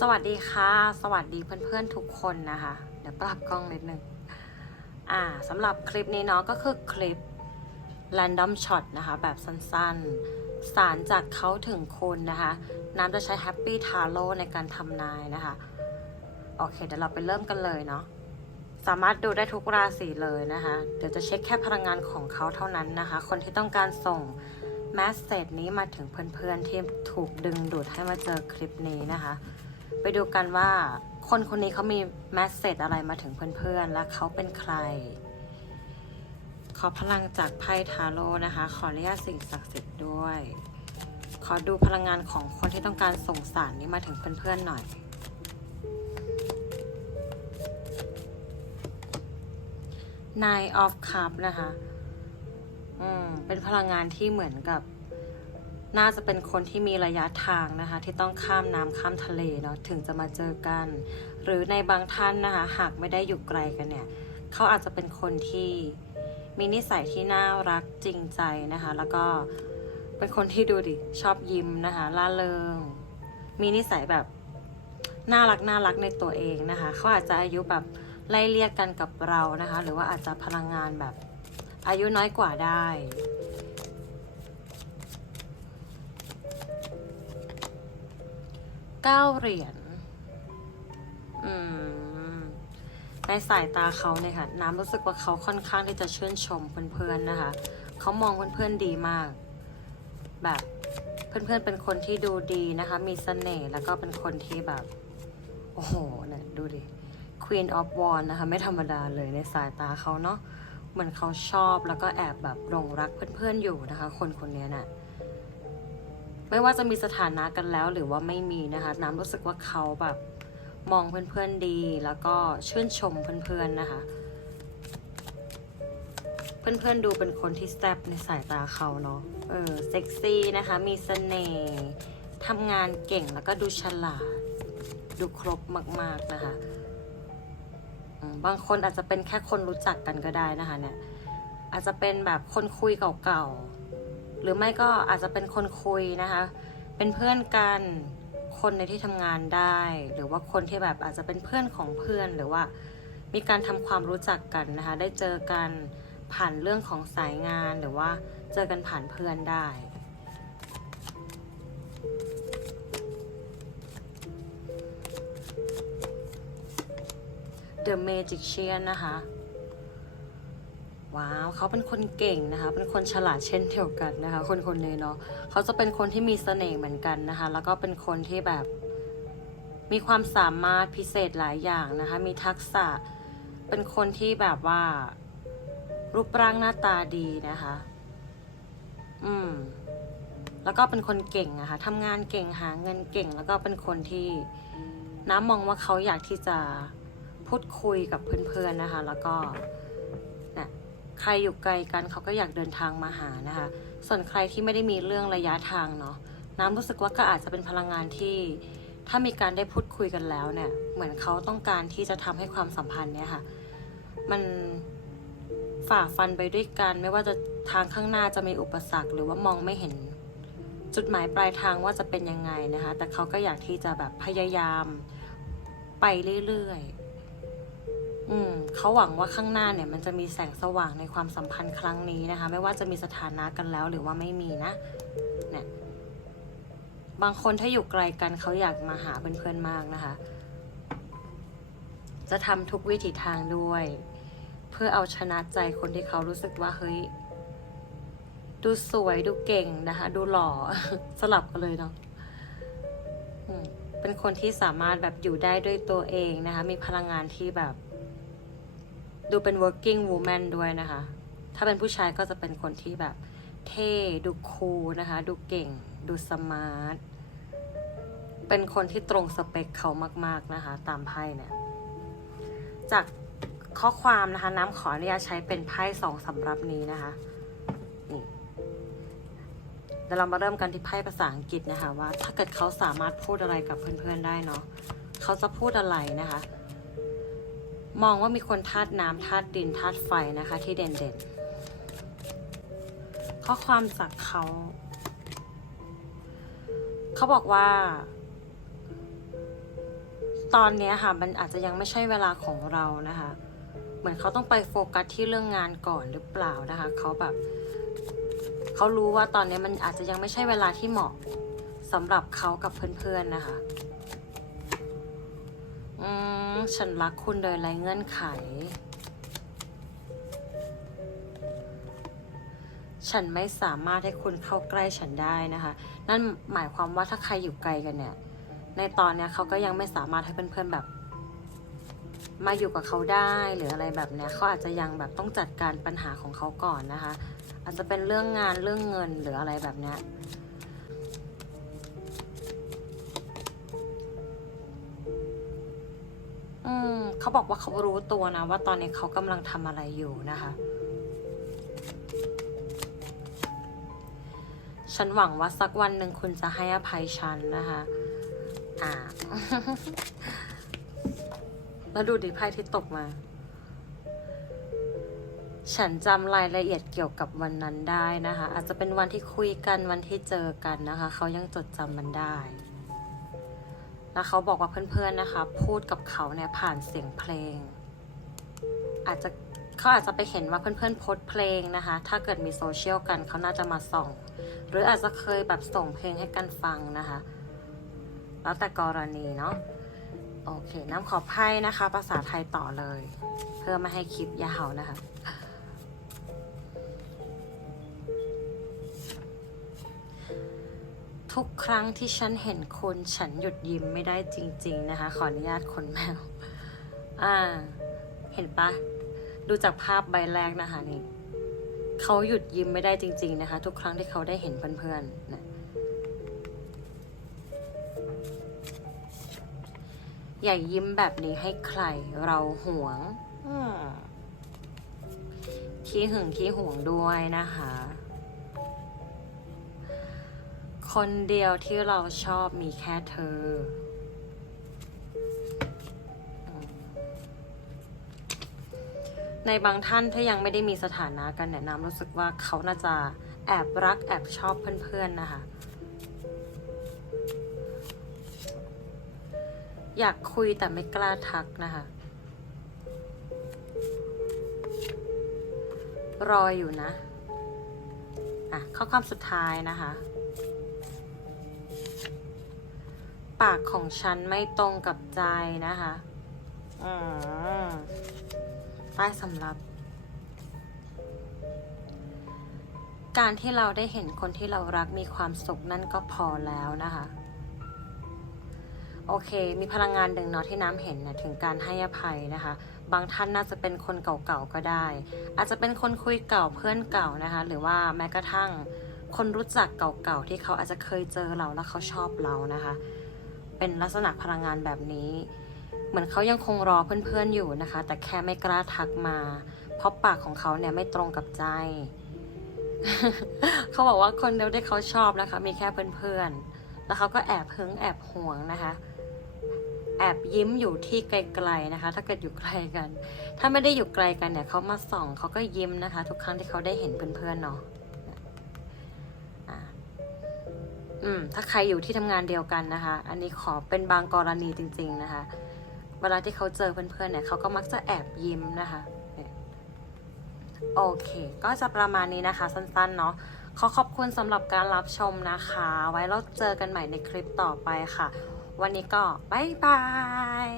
สวัสดีค่ะ สวัสดีเพื่อนๆทุกคนนะคะ เดี๋ยวปรับกล้องนิดนึงอ่าสำหรับคลิปนี้เนาะก็คือคลิป random shot นะคะ แบบสั้นๆ สารจากเขาถึงคุณนะคะ น้ำจะใช้ Happy Tarot ในการทำนายนะคะ โอเค เดี๋ยวเราไปเริ่มกันเลยเนาะสามารถดูได้ทุกราศีเลยนะคะ เดี๋ยวจะเช็คแค่พลังงานของเขาเท่านั้นนะคะ คนที่ต้องการส่งแมสเซจนี้มาถึงเพื่อนๆที่ถูกดึงดูดให้มาเจอคลิปนี้นะคะ ไปดูกันว่าคนคนนี้เขามีแมสเซจอะไรมาถึงเพื่อนๆ และเขาเป็นใคร ขอพลังจากไพ่ทาโร่นะคะ ขออนุญาตสิ่งศักดิ์สิทธิ์ด้วย ขอดูพลังงานของคนที่ต้องการส่งสารนี้มาถึงเพื่อนๆหน่อย Nine of Cup นะคะ อืม เป็นพลังงานที่เหมือนกับ น่าจะเป็นคนที่มีระยะทางนะคะ ที่ต้องข้ามน้ำข้ามทะเลเนาะถึงจะมาเจอกัน หรือในบางท่านนะคะ หากไม่ได้อยู่ไกลกันเนี่ยเขาอาจจะเป็นคนที่มีนิสัยที่น่ารักจริงใจนะคะ แล้วก็เป็นคนที่ดูดิชอบยิ้มนะคะล่าเริง มีนิสัยแบบน่ารักน่ารักในตัวเองนะคะเขาอาจจะอายุแบบไล่เลี่ยกันกับเรานะคะ หรือว่าอาจจะพลังงานแบบอายุน้อยกว่าได้ เก้าเหรียญ อืม ในสายตาเขาเนี่ยค่ะ น้ำรู้สึกว่าเขาค่อนข้างที่จะชื่นชมเพื่อนๆนะคะ เขามองเพื่อนๆดีมาก แบบเพื่อนๆเป็นคนที่ดูดีนะคะ มีเสน่ห์แล้วก็เป็นคนที่แบบ โอ้โหเนี่ยดูดิ Queen of w a n d นะคะ ไม่ธรรมดาเลยในสายตาเขาเนาะเหมือนเขาชอบแล้วก็แอบแบบหลงรักเพื่อนๆอยู่นะคะ คนคนนี้น่ะ ไม่ว่าจะมีสถานะกันแล้วหรือว่าไม่มีนะคะ น้ำรู้สึกว่าเขาแบบมองเพื่อนๆดี แล้วก็ชื่นชมเพื่อนๆนะคะ เพื่อนๆดูเป็นคนที่แซ่บในสายตาเขาเนาะเออเซ็กซี่นะคะ มีเสน่ห์ทำงานเก่งแล้วก็ดูฉลาด ดูครบมาก ๆนะคะ บางคนอาจจะเป็นแค่คนรู้จักกันก็ได้นะคะเนี่ยอาจจะเป็นแบบคนคุยเก่าๆ หรือไม่ก็อาจจะเป็นคนคุยนะคะ เป็นเพื่อนกันคนในที่ทำงานได้ หรือว่าคนที่แบบอาจจะเป็นเพื่อนของเพื่อนหรือว่า มีการทำความรู้จักกันนะคะ ได้เจอกันผ่านเรื่องของสายงานหรือว่าเจอกันผ่านเพื่อนได้ The Magician นะคะ ว้าวเขาเป็นคนเก่งนะคะ เป็นคนฉลาดเช่นเดียวกันนะคะ คนคนนี้เนาะเขาจะเป็นคนที่มีเสน่ห์เหมือนกันนะคะ แล้วก็เป็นคนที่แบบมีความสามารถพิเศษหลายอย่างนะคะ มีทักษะเป็นคนที่แบบว่า รูปร่างหน้าตาดีนะคะ อืม แล้วก็เป็นคนเก่งอะคะทำงานเก่งหาเงินเก่ง แล้วก็เป็นคนที่น้ำมองว่าเขาอยากที่จะพูดคุยกับเพื่อนๆนะคะ แล้วก็ ใครอยู่ไกลกันเขาก็อยากเดินทางมาหานะคะ ส่วนใครที่ไม่ได้มีเรื่องระยะทางเนาะน้ำรู้สึกว่าก็อาจจะเป็นพลังงานที่ถ้ามีการได้พูดคุยกันแล้วเนี่ย เหมือนเขาต้องการที่จะทำให้ความสัมพันธ์เนี่ยค่ะ มันฝ่าฟันไปด้วยกัน ไม่ว่าจะทางข้างหน้าจะมีอุปสรรค หรือว่ามองไม่เห็น จุดหมายปลายทางว่าจะเป็นยังไงนะคะ แต่เขาก็อยากที่จะแบบพยายามไปเรื่อยๆ อืมเขาหวังว่าข้างหน้าเนี่ยมันจะมีแสงสว่างในความสัมพันธ์ครั้งนี้นะคะ ไม่ว่าจะมีสถานะกันแล้วหรือว่าไม่มีนะเนี่ยบางคนถ้าอยู่ไกลกันเขาอยากมาหาเพื่อนๆมากนะคะ จะทำทุกวิถีทางด้วย เพื่อเอาชนะใจคนที่เขารู้สึกว่าเฮ้ยดูสวยดูเก่งนะคะ ดูหล่อสลับกันเลยเนาะเป็นคนที่สามารถแบบอยู่ได้ด้วยตัวเองนะคะ มีพลังงานที่แบบ ดูเป็น working woman ด้วยนะคะ ถ้าเป็นผู้ชายก็จะเป็นคนที่แบบ เท่ดูคูลนะคะ ดูเก่ง ดูสมาร์ท เป็นคนที่ตรงสเปคเขามาก ๆนะคะ ตามไพ่เนี่ย จากข้อความนะคะ น้ำขออนุญาตใช้เป็นไพ่สองสำรับนี้นะคะนี่เดี๋ยวเรามาเริ่มกันที่ไพ่ภาษาอังกฤษนะคะว่า ถ้าเกิดเขาสามารถพูดอะไรกับเพื่อนๆได้เนาะเขาจะพูดอะไรนะคะ มองว่ามีคนธาตุน้ำธาตุดินธาตุไฟนะคะ ที่เด่นๆข้อความจากเขา เขาบอกว่า ตอนนี้ค่ะ มันอาจจะยังไม่ใช่เวลาของเรานะคะ เหมือนเขาต้องไปโฟกัสที่เรื่องงานก่อนหรือเปล่านะคะ เขาแบบ เขารู้ว่าตอนนี้มันอาจจะยังไม่ใช่เวลาที่เหมาะสำหรับเขากับเพื่อนๆนะคะ อืม ฉันรักคุณโดยไร้เงื่อนไข ฉันไม่สามารถให้คุณเข้าใกล้ฉันได้นะคะ นั่นหมายความว่าถ้าใครอยู่ไกลกันเนี่ย ในตอนเนี้ยเขาก็ยังไม่สามารถให้เพื่อนๆแบบ มาอยู่กับเขาได้หรืออะไรแบบเนี้ยเขาอาจจะยังแบบต้องจัดการปัญหาของเขาก่อนนะคะ อาจจะเป็นเรื่องงานเรื่องเงินหรืออะไรแบบเนี้ย อืมเขาบอกว่าเขารู้ตัวนะ ว่าตอนนี้เขากำลังทำอะไรอยู่นะคะ ฉันหวังว่าสักวันหนึ่งคุณจะให้อภัยฉันนะคะ อ่า แล้วดูดิไพ่ที่ตกมา ฉันจำรายละเอียดเกี่ยวกับวันนั้นได้นะคะ อาจจะเป็นวันที่คุยกันวันที่เจอกันนะคะ เขายังจดจำมันได้ แล้วเขาบอกว่าเพื่อนๆนะคะ พูดกับเขาเนี่ยผ่านเสียงเพลง อาจจะเขาอาจจะไปเห็นว่าเพื่อนๆโพสเพลงนะคะ ถ้าเกิดมีโซเชียลกันเขาน่าจะมาส่อง หรืออาจจะเคยแบบส่งเพลงให้กันฟังนะคะ แล้วแต่กรณีเนาะโอเค น้ำขอไพ่นะคะ ภาษาไทยต่อเลย เพื่อไม่ให้คลิปยาวนะคะ ทุกครั้งที่ฉันเห็นคุณฉันหยุดยิ้มไม่ได้จริง ๆ นะคะ ขออนุญาตคนแมวอ่า เห็นปะดูจากภาพใบแรกนะคะนี่เขาหยุดยิ้มไม่ได้จริง ๆ นะคะ ทุกครั้งที่เขาได้เห็นเพื่อนๆนะอย่ายิ้มแบบนี้ให้ใครเราหวงขี้หึงขี้หวงด้วยนะคะ คนเดียวที่เราชอบมีแค่เธอ ในบางท่านที่ยังไม่ได้มีสถานะกันแนะนำรู้สึกว่าเขาน่าจะแอบรักแอบชอบเพื่อนๆนะคะ อยากคุยแต่ไม่กล้าทักนะคะ รออยู่นะอะข้อความสุดท้ายนะคะ ปากของฉันไม่ตรงกับใจนะคะอืมใต้สำรับ การที่เราได้เห็นคนที่เรารักมีความสุขนั่นก็พอแล้วนะคะ โอเค มีพลังงานหนึ่งเนาะที่น้ำเห็นนะถึงการให้อภัยนะคะ บางท่านน่าจะเป็นคนเก่าๆก็ได้ อาจจะเป็นคนคุยเก่าเพื่อนเก่านะคะ หรือว่าแม้กระทั่งคนรู้จักเก่าๆที่เขาอาจจะเคยเจอเราแล้วเขาชอบเรานะคะ เป็นลักษณะพลังงานแบบนี้ เหมือนเขายังคงรอเพื่อนๆอยู่นะคะ แต่แค่ไม่กล้าทักมา เพราะปากของเขาเนี่ยไม่ตรงกับใจ เขาบอกว่าคนเดียวที่เขาชอบนะคะ มีแค่เพื่อนๆ แล้วเขาก็แอบหึงแอบห่วงนะคะ แอบยิ้มอยู่ที่ไกลๆนะคะ ถ้าเกิดอยู่ไกลกัน ถ้าไม่ได้อยู่ไกลกันเนี่ยเขามาส่องเขาก็ยิ้มนะคะ ทุกครั้งที่เขาได้เห็นเพื่อนๆเนาะอะ อืมถ้าใครอยู่ที่ทำงานเดียวกันนะคะ อันนี้ขอเป็นบางกรณีจริง ๆนะคะ เวลาที่เขาเจอเพื่อนๆเนี่ยเขาก็มักจะแอบยิ้มนะคะโอเค ก็จะประมาณนี้นะคะ สั้นๆเนาะขอขอบคุณสำหรับการรับชมนะคะ ไว้เราเจอกันใหม่ในคลิปต่อไปค่ะ วันนี้ก็บ๊ายบาย